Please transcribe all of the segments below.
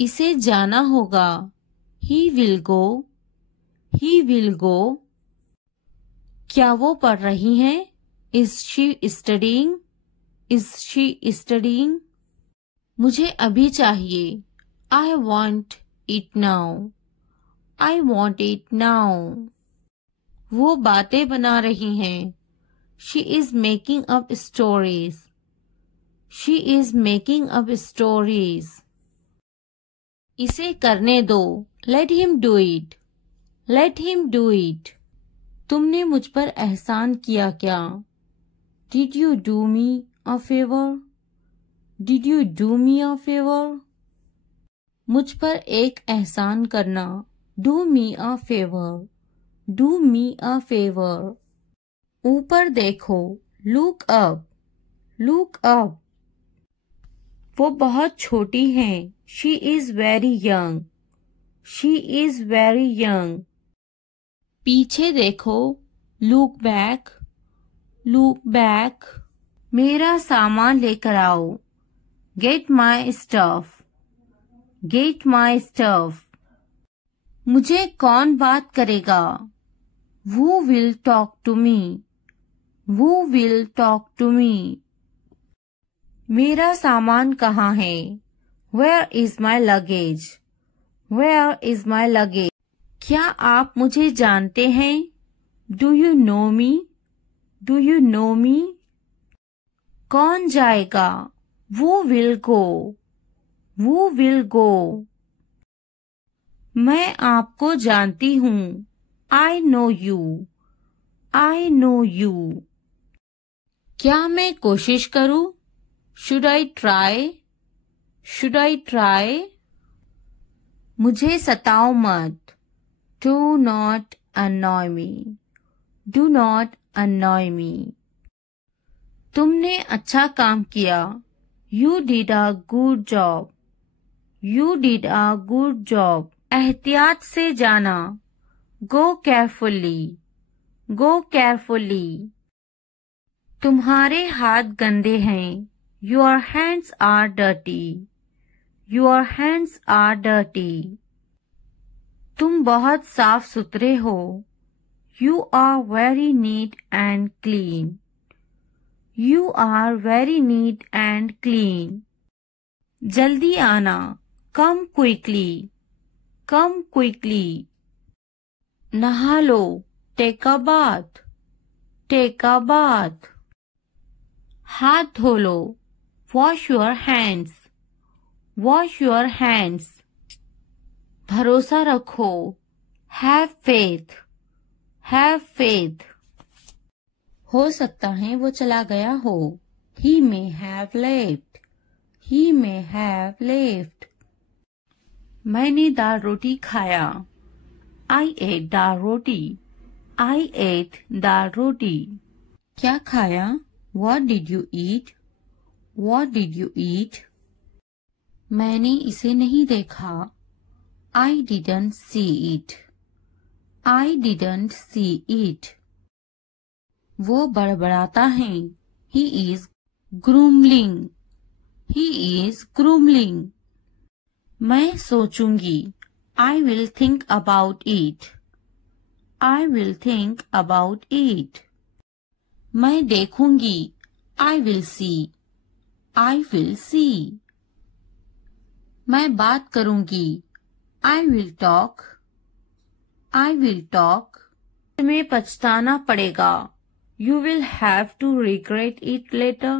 इसे जाना होगा। He will go. He will go. क्या वो पढ़ रही हैं? Is she studying? Is she studying? मुझे अभी चाहिए। I want it now. I want it now. वो बातें बना रही हैं। She is making up stories. She is making up stories. इसे करने दो। Let him do it. Let him do it. तुमने मुझ पर एहसान किया क्या? Did you do me a favor? Did you do me a favor? मुझ पर एक एहसान करना। Do me a favor. Do me a favor. ऊपर देखो। Look up. Look up. वो बहुत छोटी हैं। She is very young. She is very young. पीछे देखो। Look back. Look back. मेरा सामान लेकर आओ। Get my stuff. Get my stuff. मुझे कौन बात करेगा? Who will talk to me? Who will talk to me? मेरा सामान कहाँ है? Where is my luggage? Where is my luggage? क्या आप मुझे जानते हैं? Do you know me? Do you know me? कौन जाएगा? Who will go? Who will go? मैं आपको जानती हूँ। I know you. I know you. क्या मैं कोशिश करूँ? Should I try? Should I try? मुझे सताओ मत। Do not annoy me. Do not annoy me. तुमने अच्छा काम किया। You did a good job. You did a good job. एहतियात से जाना। Go carefully. Go carefully. तुम्हारे हाथ गंदे हैं। Your hands are dirty. Your hands are dirty. तुम बहुत साफ सुथरे हो। You are very neat and clean. You are very neat and clean. जल्दी आना। Come quickly. Come quickly. नहा लो। Take a bath. Take a bath. हाथ धो लो। Wash your hands. Wash your hands. भरोसा रखो। Have faith. Have faith. हो सकता है वो चला गया हो। He may have left. He may have left. मैंने दाल रोटी खाया। I ate dal roti. I ate दाल रोटी। क्या खाया? What did you eat? What did you eat? मैंने इसे नहीं देखा। I didn't see it. I didn't see it. वो बड़बड़ाता है। He is grumbling. He is grumbling. मैं सोचूंगी। I will think about it. I will think about it. मैं देखूंगी। I will see. I will see. मैं बात करूंगी। I will talk. I will talk. तुम्हें पछताना पड़ेगा। You will have to regret it later.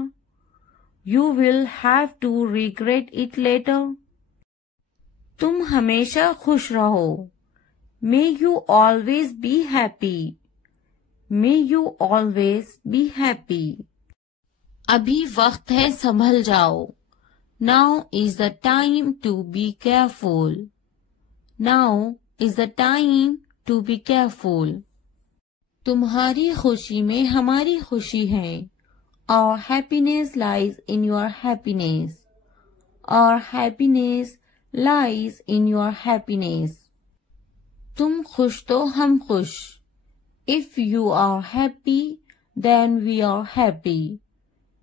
You will have to regret it later. तुम हमेशा खुश रहो। May you always be happy. May you always be happy. अभी वक्त है संभल जाओ। Now is the time to be careful. Now is the time to be careful. तुम्हारी खुशी में हमारी खुशी है। Our happiness lies in your happiness. Our happiness lies in your happiness. तुम खुश तो हम खुश। If you are happy, then we are happy.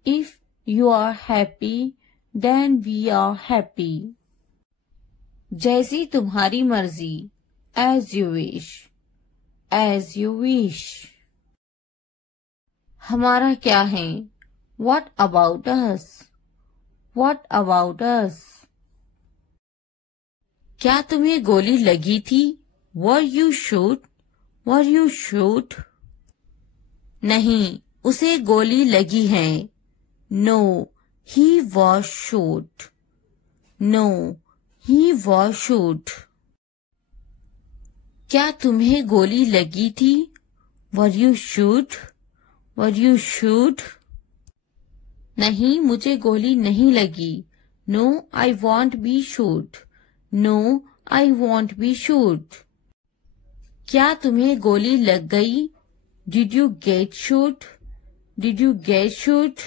If you are happy, then we are happy. जैसी तुम्हारी मर्जी, as you wish, as you wish. हमारा क्या है, what about us, what about us. क्या तुम्हें गोली लगी थी, were you shot, were you shot. नहीं, उसे गोली लगी है, no, he was shot, no, he was shot. क्या तुम्हें गोली लगी थी, were you shot, were you shot. नहीं, मुझे गोली नहीं लगी, no, I won't be shot, no, I won't be shot. क्या तुम्हें गोली लग गई, did you get shot, did you get shot.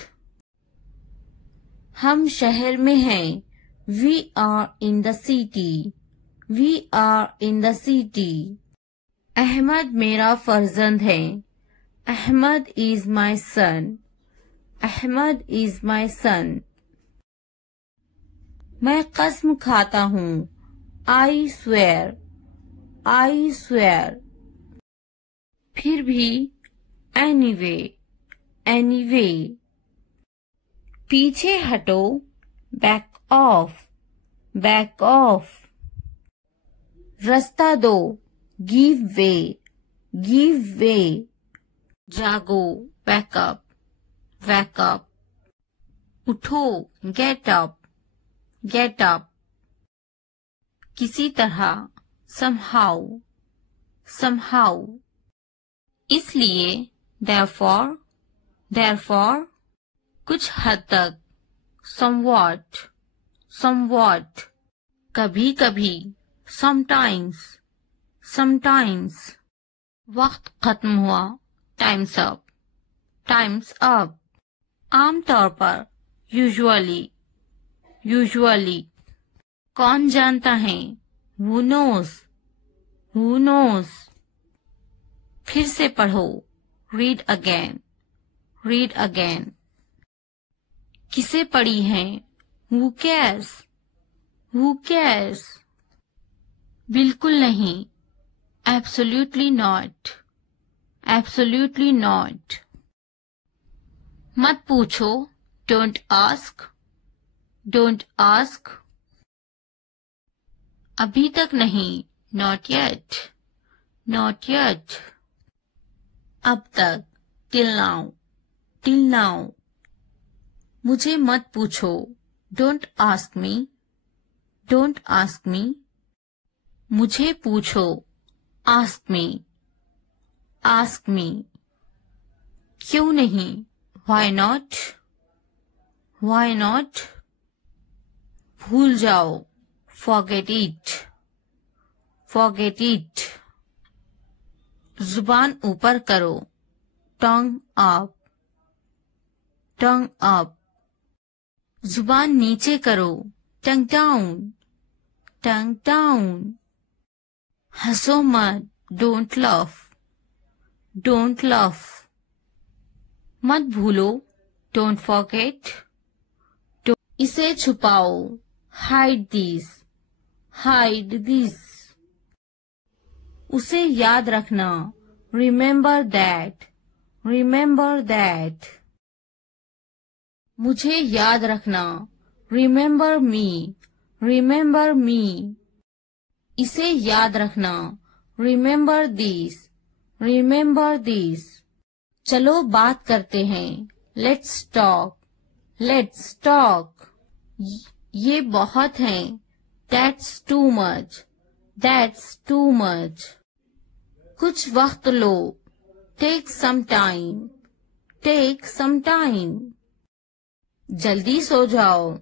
हम शहर में हैं, we are in the city, we are in the city. Ahmad मेरा फर्जंद है, Ahmad is my son, Ahmad is my son. मैं कसम खाता हूँ, I swear, I swear. फिर भी, anyway, anyway. पीछे हटो, back off, back off. रास्ता दो, give way, give way. जागो, wake up, wake up. उठो, get up, get up. किसी तरह, somehow, somehow. इसलिए, therefore, therefore. कुछ हद तक, somewhat, somewhat. कभी कभी, sometimes, sometimes. वक्त खत्म हुआ, time's up, time's up. आमतौर पर, usually, usually. कौन जानता है, who knows, who knows. फिर से पढ़ो, read again, read again. किसे पढ़ी है, who cares, who cares. बिल्कुल नहीं, absolutely not, absolutely not. मत पूछो, don't ask, don't ask. अभी तक नहीं, not yet, not yet. अब तक, till now, till now. मुझे मत पूछो, don't ask me, don't ask me. मुझे पूछो, ask me, ask me. क्यों नहीं, why not, why not. भूल जाओ, forget it, forget it. जुबान ऊपर करो, tongue up, tongue up. जुबान नीचे करो, tongue down, tongue down. हंसो मत, don't laugh, don't laugh. मत भूलो, don't forget. इसे छुपाओ, hide this, hide this. उसे याद रखना, remember that, remember that. मुझे याद रखना, remember me, remember me. इसे याद रखना, remember this, remember this. चलो बात करते हैं, let's talk, let's talk. ये बहुत है, that's too much, that's too much. कुछ वक्त लो, take some time, take some time. जल्दी सो जाओ,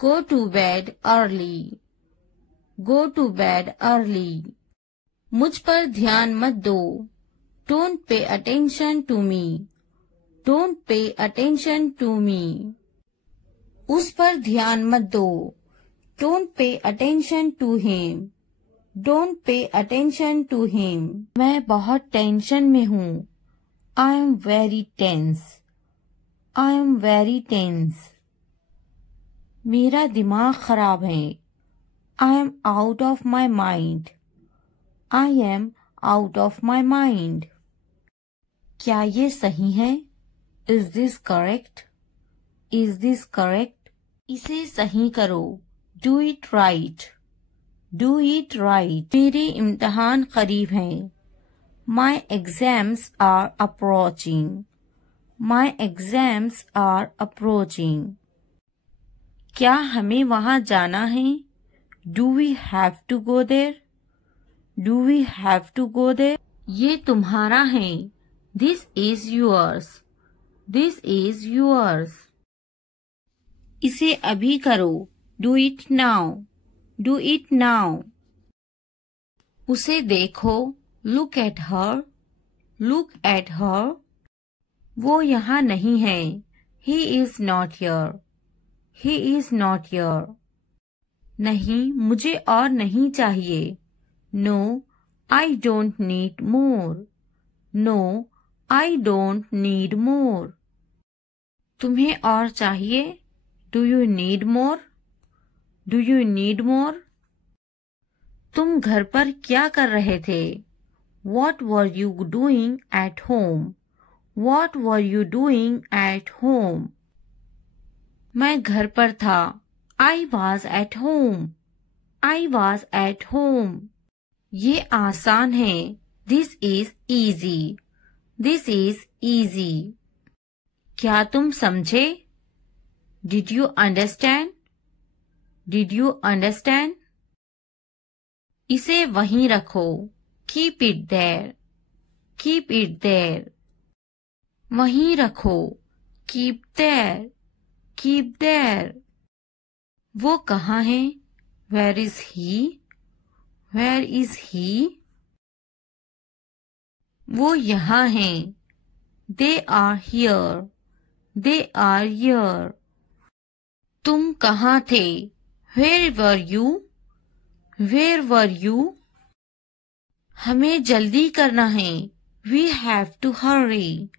go to bed early, go to bed early. मुझ पर ध्यान मत दो, don't pay attention to me, don't pay attention to me. उस पर ध्यान मत दो, don't pay attention to him, don't pay attention to him. मैं बहुत टेंशन में हूँ, I am very tense, I am very tense. मेरा दिमाग खराब है, I am out of my mind. I am out of my mind. क्या ये सही है? Is this correct? Is this correct? इसे सही करो. Do it right. Do it right. मेरे इम्तिहान करीब हैं. My exams are approaching. My exams are approaching. क्या हमें वहाँ जाना है? Do we have to go there? Do we have to go there? ये तुम्हारा है. This is yours. This is yours. इसे अभी करो. Do it now. Do it now. उसे देखो. Look at her. Look at her. वो यहाँ नहीं है. He is not here. He is not here. नहीं, मुझे और नहीं चाहिए. No, I don't need more. No, I don't need more. तुम्हें और चाहिए? Do you need more? Do you need more? तुम घर पर क्या कर रहे थे? What were you doing at home? What were you doing at home? मैं घर पर था. I was at home. I was at home. ये आसान है. This is easy. This is easy. क्या तुम समझे? Did you understand? Did you understand? इसे वहीं रखो. Keep it there. Keep it there. वहीं रखो. Keep there. Keep there. वो कहाँ है? Where is he? Where is he? वो यहाँ हैं. They are here. They are here. तुम कहाँ थे? Where were you? Where were you? हमें जल्दी करना है. We have to hurry.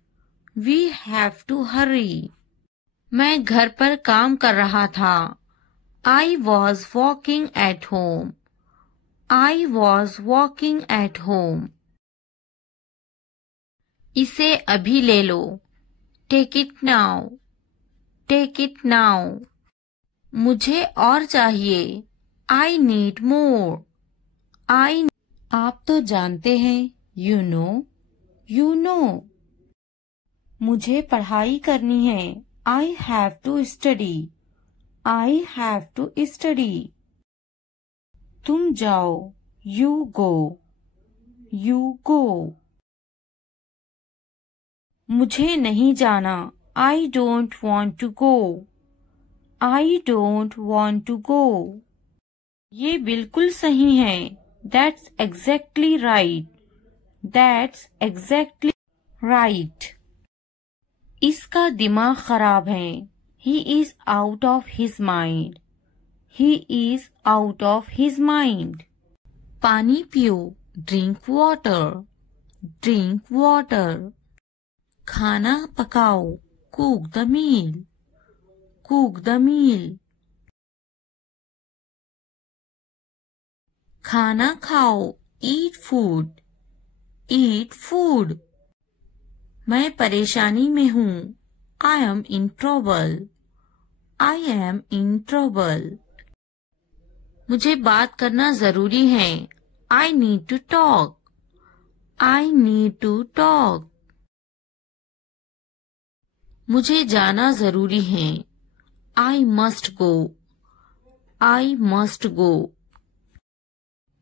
We have to hurry. मैं घर पर काम कर रहा था. I was walking at home. I was walking at home. इसे अभी ले लो. Take it now. Take it now. मुझे और चाहिए. I need more. आप तो जानते हैं. You know. You know. मुझे पढ़ाई करनी है. I have to study. I have to study. तुम जाओ. You go. You go. मुझे नहीं जाना. I don't want to go. I don't want to go. ये बिल्कुल सही है. That's exactly right. That's exactly right. इसका दिमाग खराब है. He is out of his mind. He is out of his mind. पानी पियो. Drink water. Drink water. खाना पकाओ. Cook the meal. Cook the meal. खाना खाओ. Eat food. Eat food. मैं परेशानी में हूँ. I am in trouble. I am in trouble. मुझे बात करना जरूरी है. I need to talk. I need to talk. मुझे जाना जरूरी है. I must go. I must go.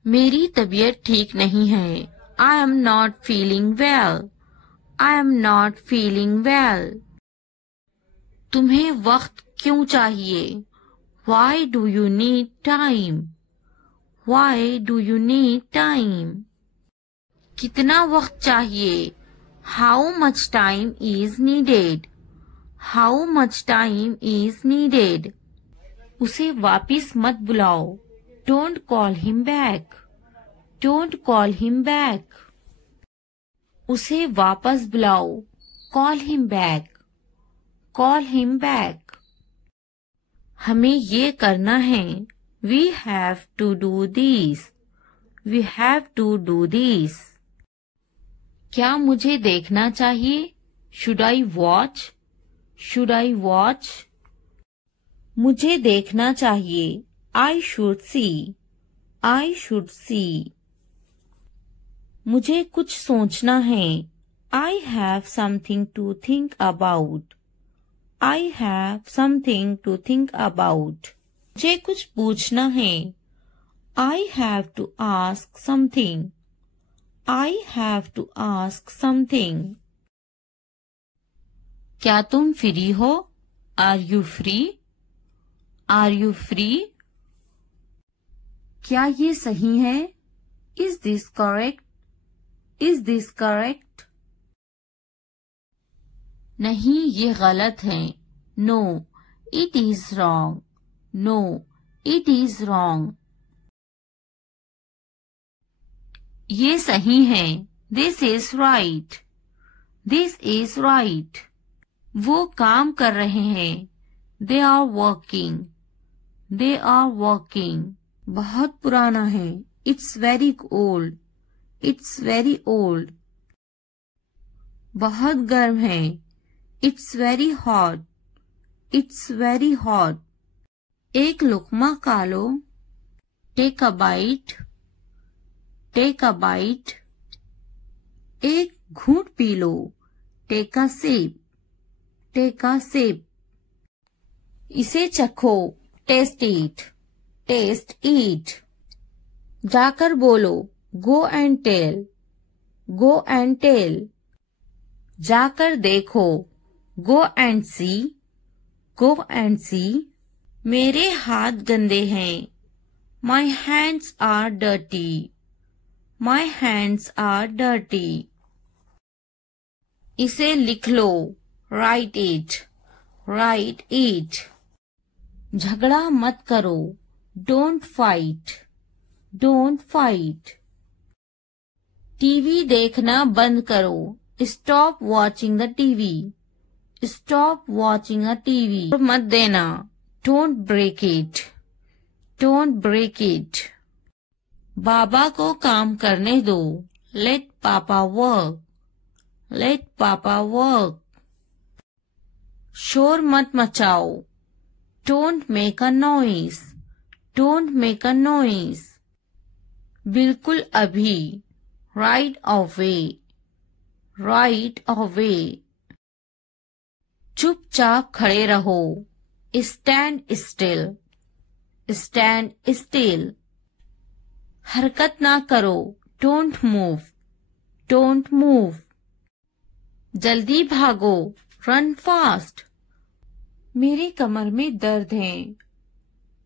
मेरी तबीयत ठीक नहीं है. I am not feeling well. I am not feeling well. तुम्हें वक्त क्यों चाहिए? Why do you need time? Why do you need time? कितना वक्त चाहिए? How much time is needed? How much time is needed? उसे वापिस मत बुलाओ. Don't call him back. Don't call him back. उसे वापस बुलाओ. Call him back. Call him back. हमें ये करना है. We have to do this. We have to do this. क्या मुझे देखना चाहिए? Should I watch? Should I watch? मुझे देखना चाहिए. I should see. I should see. मुझे कुछ सोचना है. I have something to think about. I have something to think about. मुझे कुछ पूछना है. I have to ask something. I have to ask something. क्या तुम फ्री हो? Are you free? Are you free? क्या ये सही है? Is this correct? Is this correct? नहीं, ये गलत है. No, it is wrong. No, it is wrong. ये सही है. This is right. This is right. वो काम कर रहे हैं. They are working. They are working. बहुत पुराना है. It's very old. It's very old. बहुत गर्म है. It's very hot. It's very hot. एक लुकमा खा लो. Take a bite. Take a bite. एक घूंट पी लो. Take a sip. Take a sip. इसे चखो. Taste it. Taste it. जाकर बोलो. Go and tell. Go and tell. जाकर देखो. Go and see. Go and see. मेरे हाथ गंदे हैं. My hands are dirty. My hands are dirty. इसे लिख लो. Write it. Write it. झगड़ा मत करो. Don't fight. Don't fight. TV देखना बंद करो. Stop watching the TV. Stop watching a TV. मत देना. Don't break it. Don't break it. बाबा को काम करने दो. Let Papa work. Let Papa work. शोर मत मचाओ. Don't make a noise. Don't make a noise. बिल्कुल अभी. Right away. Right away. चुपचाप खड़े रहो. Stand still. Stand still. हरकत ना करो. Don't move. Don't move. जल्दी भागो. Run fast. मेरी कमर में दर्द है.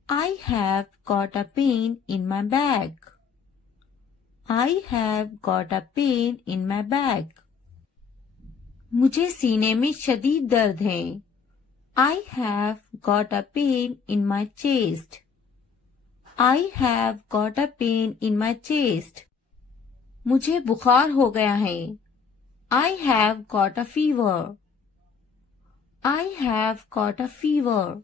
I have got a pain in my back. I have got a pain in my back. मुझे सीने में शदीद दर्द है. I have got a pain in my chest. I have got a pain in my chest. मुझे बुखार हो गया है. I have got a fever. I have got a fever.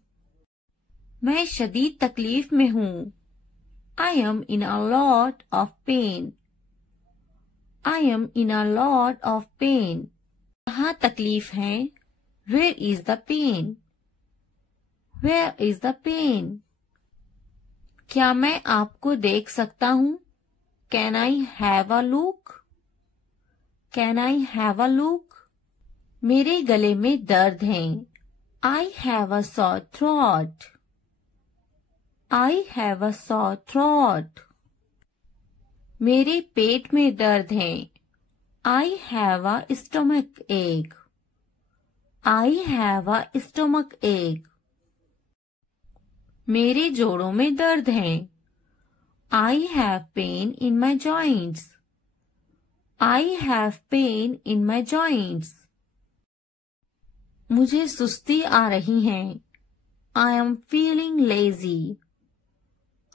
मैं शदीद तकलीफ में हूँ. I am in a lot of pain. I am in a lot of pain. कहाँ तकलीफ है? Where is the pain? Where is the pain? क्या मैं आपको देख सकता हूँ? Can I have a look? Can I have a look? मेरे गले में दर्द है. I have a sore throat. I have a sore throat. मेरे पेट में दर्द है. I have a stomach ache. I have a stomach ache. मेरे जोड़ों में दर्द है. I have pain in my joints. I have pain in my joints. मुझे सुस्ती आ रही है. I am feeling lazy.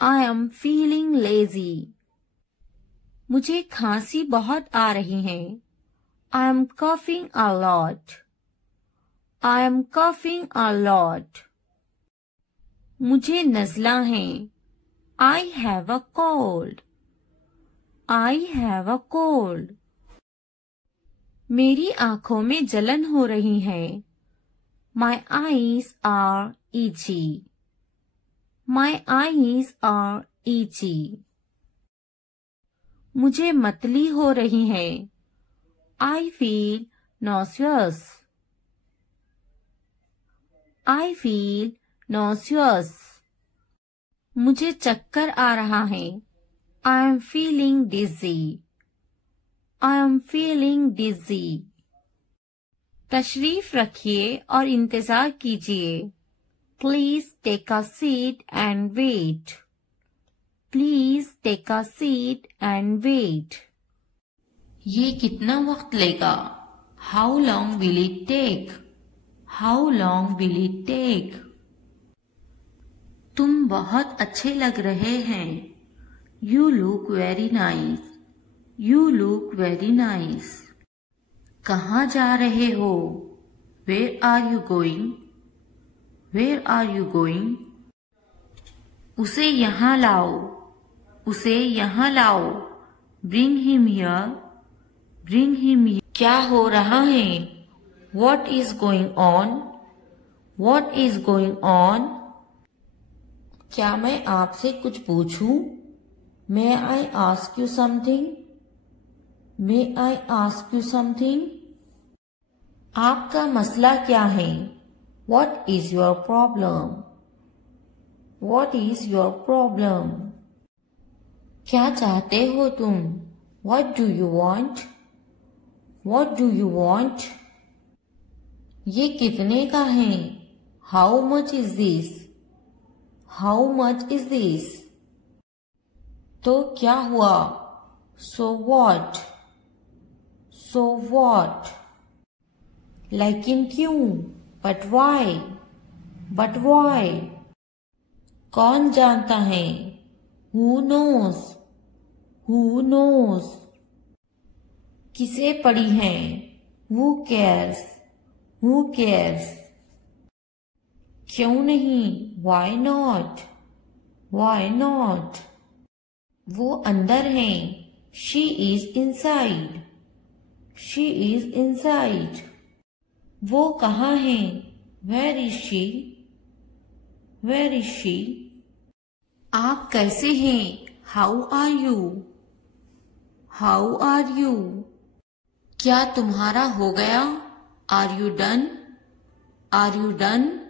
I am feeling lazy. मुझे खांसी बहुत आ रही है. I am coughing a lot. I am coughing a lot. मुझे नज़ला है. I have a cold. I have a cold. मेरी आंखों में जलन हो रही है. My eyes are itchy. My eyes are itchy. मुझे मतली हो रही है. I feel nauseous. I feel nauseous. मुझे चक्कर आ रहा है. I am feeling dizzy. I am feeling dizzy. तशरीफ रखिए और इंतजार कीजिए. Please take a seat and wait. Please take a seat and wait. ये कितना वक्त लेगा? How long will it take? How long will it take? तुम बहुत अच्छे लग रहे हैं. You look very nice. You look very nice. कहाँ जा रहे हो? Where are you going? Where are you going? उसे यहाँ लाओ. उसे यहाँ लाओ. Bring him here. Bring him here. क्या हो रहा है? What is going on? What is going on? क्या मैं आपसे कुछ पूछूं? May I ask you something? May I ask you something? आपका मसला क्या है? What is your problem? What is your problem? क्या चाहते हो तुम? What do you want? What do you want? ये कितने का है? How much is this? How much is this? तो क्या हुआ? So what? So what? लेकिन क्यों? But why? But why? कौन जानता है? Who knows? Who knows? किसे पड़ी है? Who cares? Who cares? क्यों नहीं? Why not? Why not? वो अंदर है. She is inside. She is inside. वो कहाँ है? Where is she? Where is she? आप कैसे हैं? How are you? How are you? क्या तुम्हारा हो गया? Are you done? Are you done?